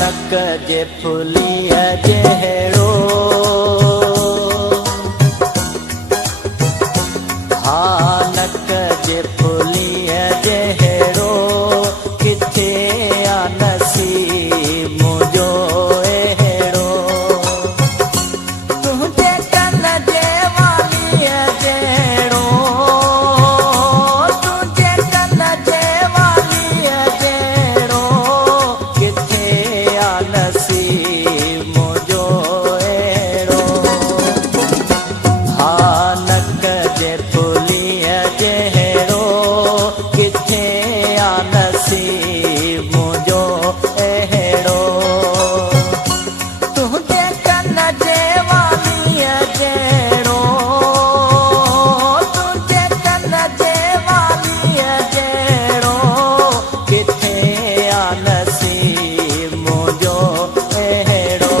नक जे फुलीअ जहिड़ो नक जे फुलीअ जहिड़ो किथे आ नसीब मुंहिंजो अहिड़ो तुंहिंजे कन जे वालीअ जहिड़ो तुंहिंजे कन जे वालीअ जहिड़ो किथे आ नसीब मुंहिंजो अहिड़ो नक जे फुलीअ जहिड़ो किथे आ नसीब मुंहिंजो अहिड़ो तुंहिंजे कन जे वालीअ जहिड़ो तुंहिंजे कन जे वालीअ जहिड़ो किथे आ नसीब मुंहिंजो अहिड़ो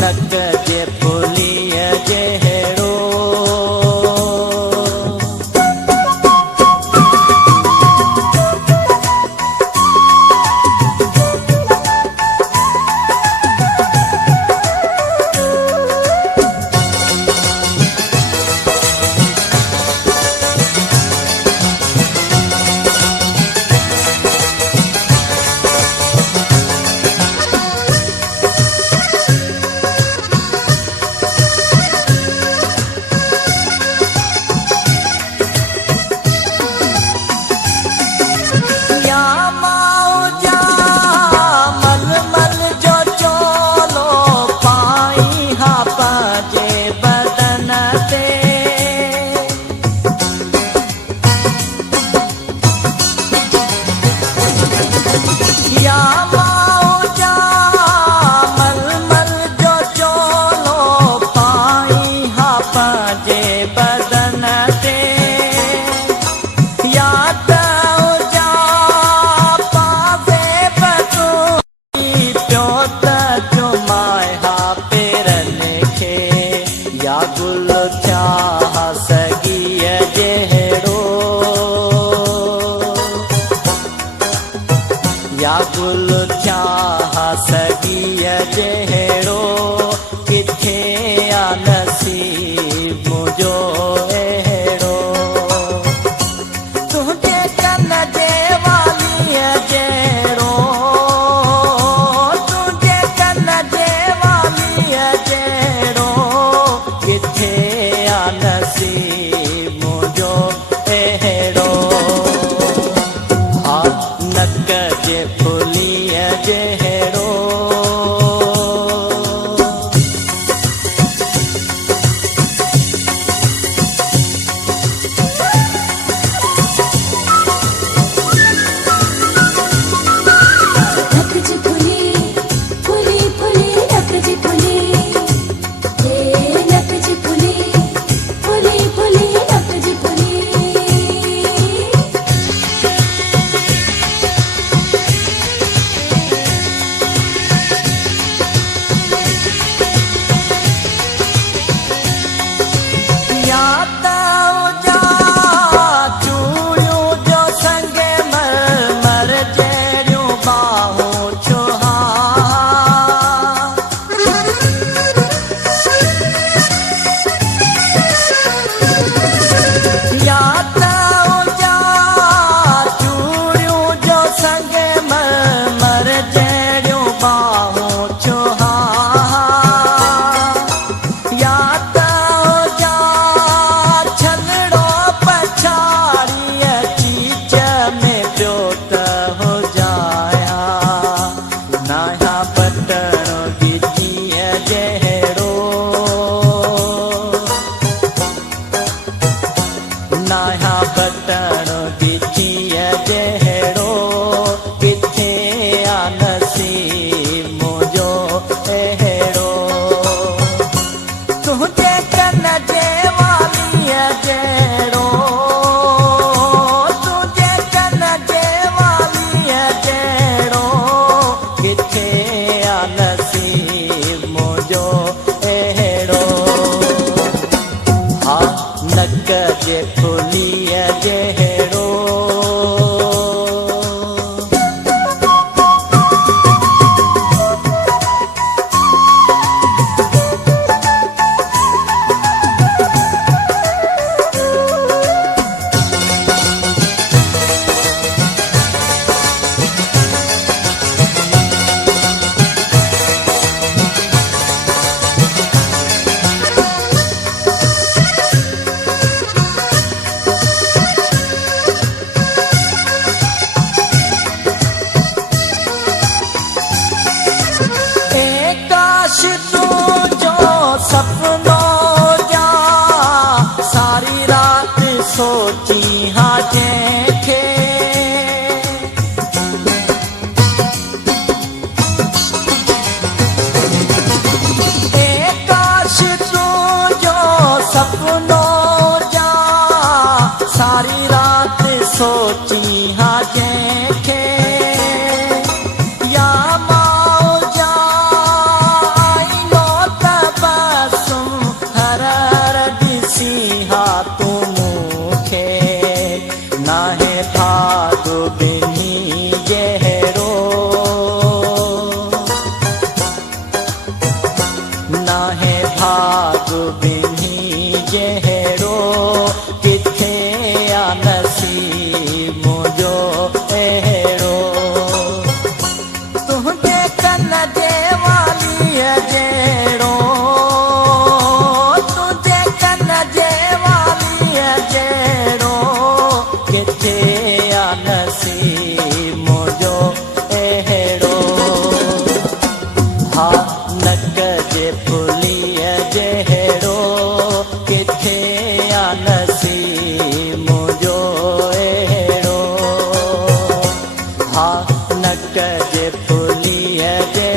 नक जे फुलीअ जहिड़ो गुल चाह सॻीअ जहिड़ो या गुल चाह सॻीअ जहिड़ो किथे आ नसीब मुंहिंजो अहिड़ो तुंहिंजे कन जे वालीअ जहिड़ो तुंहिंजे कन जे वालीअ जहिड़ो किथे आ नसीब मुंहिंजो अहिड़ो नक जे फुलीअ जहिड़ो नक जी फुली फुली फुली नक जी फुली नक जी फुली फुली फुली नक जी फुली सोची हा जंहिंखे या मौजा आईनो तबसुम हर हर ॾिसी हा तूं मूंखे नाहे भाग ॿिन्ही जहिड़ो नाहे भाग ॿिन्ही जहिड़ो किथे आ नसीब मुंहिंजो अहिड़ो तुंहिंजे कन जे वालीअ जहिड़ो तुंहिंजे कन जे वालीअ जहिड़ो किथे आ नसीब मुंहिंजो अहिड़ो हा नक जे फुलीअ जहिड़ो किथे आ नसीब मुंहिंजो अहिड़ो हा नक जे फुलीअ जे